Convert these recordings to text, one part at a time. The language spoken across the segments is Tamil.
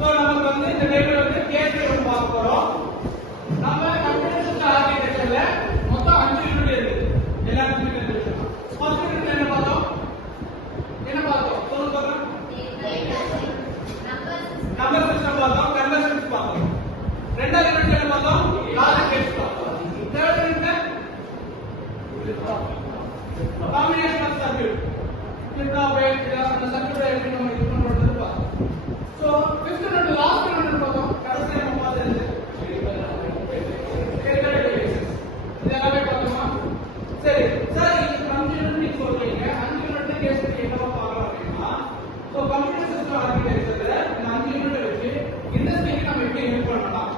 சோ நமக்கு வந்து இந்த டைம்ல வந்து கேஸ் ட்ரைவ் பார்க்க போறோம். நம்ம கம்ப்யூட்டர் சிஸ்டம் ஆர்க்கிடெக்சர்ல மொத்தம் 5 யூனிட் இருக்கு. எல்லாத்துக்கும் தெரிஞ்சிருக்கும். ஃபர்ஸ்ட் யூனிட் என்ன பார்த்தோம்? சொல்லுங்க பாருங்க. நம்பர் சிஸ்டம் பார்த்தோம், கன்வர்ஷன்ஸ் பார்த்தோம். ரெண்டாவது யூனிட் என்ன பார்த்தோம்? லாஜிக் கேட்ஸ் பார்த்தோம். Third unit combination of circuit. அந்த சர்க்யூட் எப்படி நம்ம யூஸ் பண்றோம்னு பார்த்தோம். So fifth unit last unit பார்த்தோம். கடைசியா நம்ம பார்த்தது இதெல்லாமே பார்த்தோமா? சரி சார், இது 5 யூனிட் நீங்க சொல்றீங்க. 5 யூனிட்ல கேஸ் என்னவா பார்க்கலாம் அப்படின்னா, சோ கம்ப்யூட்டர் சிஸ்டம் ஆர்க்கிடெக்சர்ல இந்த 5 யூனிட் வச்சு இண்டஸ்ட்ரிக்கு நம்ம எப்படி யூஸ் பண்ணலாம்,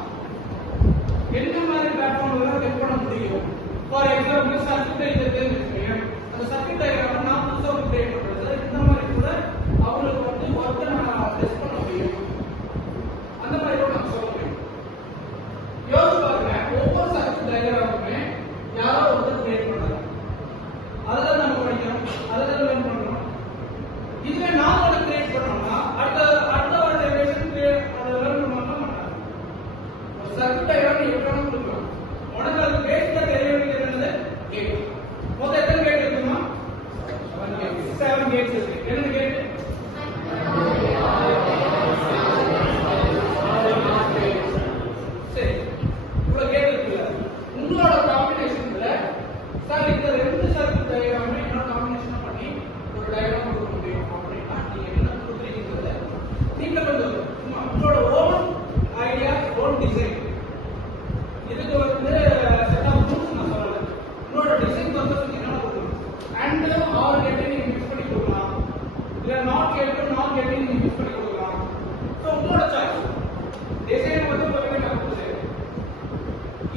என்ன மாதிரி பிளாட்ஃபார்ம்ல யூஸ் பண்ண முடியும். ஃபார் எக்ஸாம்பிள் சர்க்யூட் டயக்ராம், அந்த சர்க்யூட் டயக்ராம் நான் புதுசா கிரியேட் பண்றது, இந்த மாதிரி கூட அவங்களுக்கு வந்து ஒர்க் நான் டெஸ்ட் பண்ண முடியும். அந்த மாதிரி கூட நான் சொல்ல முடியும். யோசிச்சு பாருங்க, ஒவ்வொரு சர்க்யூட் டயக்ராமுமே யாரோ ஒருத்தர் கிரியேட் பண்றாங்க. அதெல்லாம் நம்ம படிக்கிறோம், அதெல்லாம் லேர்ன் பண்றோம். இதுவே நான் ஒன்று கிரியேட் பண்ணோம்னா அடுத்த ஒரு டெரிவேஷன் அதை லேர்ன் பண்ண மாட்டாங்க. ஒரு சர்க்யூட் டயக்ராம் எப்படி வேணாலும் கொடுக்கலாம். உனக்கு அது பேஸ்ல தெரிய வேண்டியது என்னது? கேட். மொத்தம் எத்தனை கேட் இருக்குமா? 7 கேட்ஸ் இருக்கு. என்ன கேட்? சரி, இவ்வளவு கேட் இருக்குல்ல, உங்களோட காம்பினேஷன்ல சார் இந்த ரெண்டு சர்க்யூட் டயக்ராமே என்ன காம்பினேஷன் பண்ணி ஒரு டயக்ராம் கொடுக்க முடியும் அப்படின்னா நீங்க என்ன கொடுக்குறீங்கிறத நீங்க கொஞ்சம் சும்மா உங்களோட ஓன் ஐடியா, ஓன் டிசைன். இதுக்கு வந்து செட் ஆஃப் ரூல்ஸ் நான் சொல்லல. உங்களோட டிசைன் கான்செப்ட் என்ன கொடுக்கணும், அண்ட் ஆர் கேட்டை நீங்க மிக்ஸ் பண்ணி கொடுக்கலாம், இல்ல நாட் கேட்டை நீங்க மிக்ஸ் பண்ணி கொடுக்கலாம். ஸோ உங்களோட சாய்ஸ். டிசைன் வந்து உங்களுக்கு நான் கொடுத்தேன்.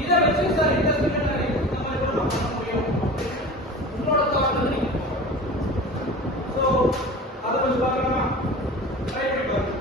இதை வச்சு சார் இண்டஸ்ட்ரியல் இந்த மாதிரி கூட நான் பண்ண முடியும். உங்களோட தாட் வந்து நீங்க. ஸோ அதை கொஞ்சம் பார்க்கலாமா? ட்ரை பண்ணி பாருங்க.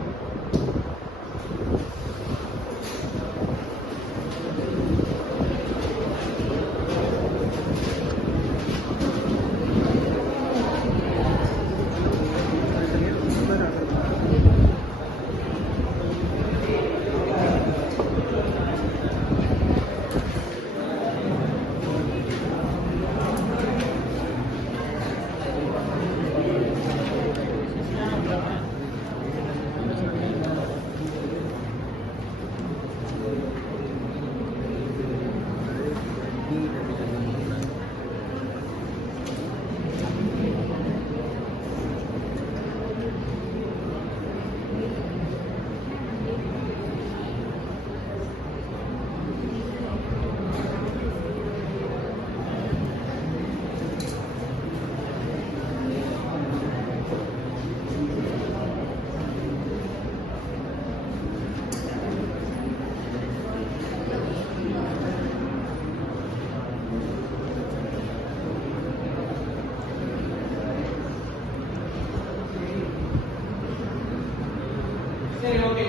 சரி, ஓகே.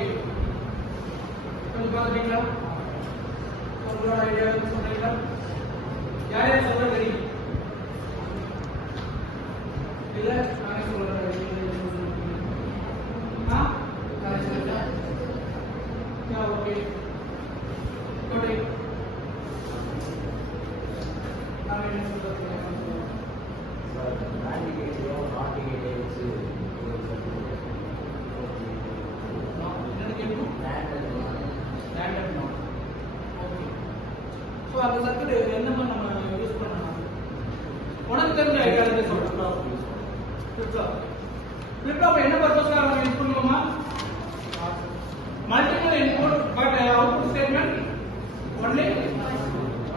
கொஞ்சம் பார்த்துட்டீங்களா? உங்களோட ஐடியா சொன்னீங்களா? யார் யார் சொல்ல தெரியும்? இல்ல நானே சொல்றேன். Okay, okay. நான் என்ன சொல்றேன்? ஸோ அந்த சர்க்யூட் என்ன நம்ம யூஸ் பண்ணலாம்? உனக்கு தெரிஞ்ச ஐடியா சொல்றேன். ஃபிளிப்-ஃப்ளாப் என்ன பர்பஸ்க்காக நம்ம யூஸ் பண்ணுவோமா? Multiple input but output statement only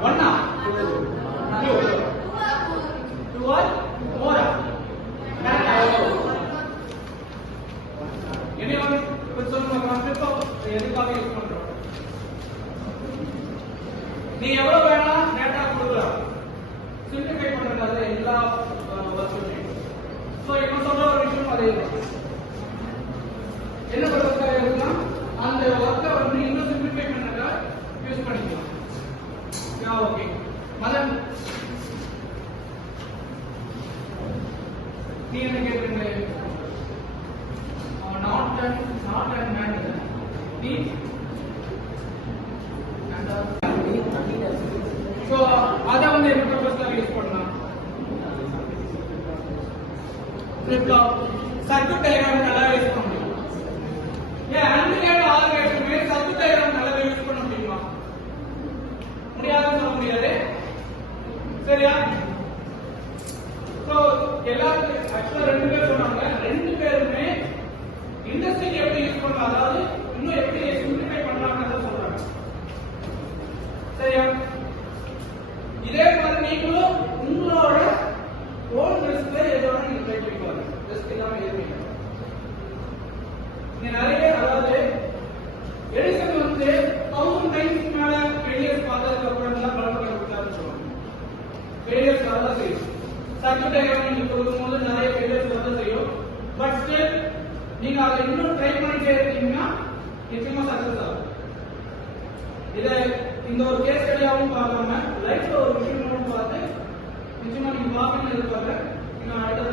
ஒன்னா டூ ஆர் மோர். anyone கொஞ்சம் சொல்லுங்க, ஃபிளிப்-ஃப்ளாப் எதுக்காக யூஸ் பண்றோம்? நீ எவ்வளவு வேணா டேட்டா கொடுக்கலாம், சிம்பிளிஃபை பண்றதுல எல்லா வர்க்குமே. சோ இப்ப சொல்ற ஒரு விஷயம் அதே என்ன பண்றதுக்காக இருக்குன்னா, அந்த ஒர்க்கை வந்து இன்னும் சிம்பிளிஃபை பண்ணதுக்காக யூஸ் பண்ணிக்கலாம். ஓகே மதன், நீ என்ன கேட்குறீங்க? நாட் அண்ட் மேன் ஸோ அதை வந்து என்ன பர்பஸ்க்காக யூஸ் பண்ணலாம்? சர்க்யூட் டயக்ராம் நல்லா யூஸ் பண்ண முடியும். ஏன் அன்டிகேட் ஆல்கேஷனுமே சர்க்யூட் டயக்ராம் நல்லா யூஸ் பண்ண முடியுமா? முடியாதுன்னு சொல்ல முடியாது. சரியா? ஸோ எல்லாத்துக்கும் ஆக்சுவலா 2 பேர் சொன்னாங்க. 2 பேருமே இண்டஸ்ட்ரிக்கு எப்படி யூஸ் பண்ணலாம், அதாவது இன்னும் எப்படி சிம்பிளிஃபை பண்ணலாம்னு சொல்றாங்க. சரியா? இதே மாதிரி நீங்களும் உங்களோட ஓன் ரிஸ்க்ல ஏதோ நீங்க ட்ரை பண்ணி பாருங்க. ரிஸ்க் இல்லாம எதுவுமே இங்க நிறைய, அதாவது எடிசன் வந்து 1000 டைம்ஸ் மேல ஃபெயிலியர்ஸ் பார்த்ததுக்கு அப்புறம் தான் பலப்பட கொடுத்தாருன்னு சொல்லுவாங்க. ஃபெயிலியர்ஸ் வரதான் செய்யும். சர்க்யூட் டயக்ராம் நீங்க கொடுக்கும்போது நிறைய ஃபெயிலியர்ஸ் வரதான் செய்யும். பட் ஸ்டில் நீங்க அதை இன்னும் ட்ரை பண்ணிட்டே இருக்கீங்கன்னா நிச்சயமா சக்சஸ் ஆகும். இதை இந்த ஒரு கேஸ் ஸ்டடியாவும் பார்க்காம லைஃப்ல ஒரு விஷயம் பார்த்து நிச்சயமா நீங்க பார்க்கணும்னு எதிர்பார்க்க. நீங்க அடுத்த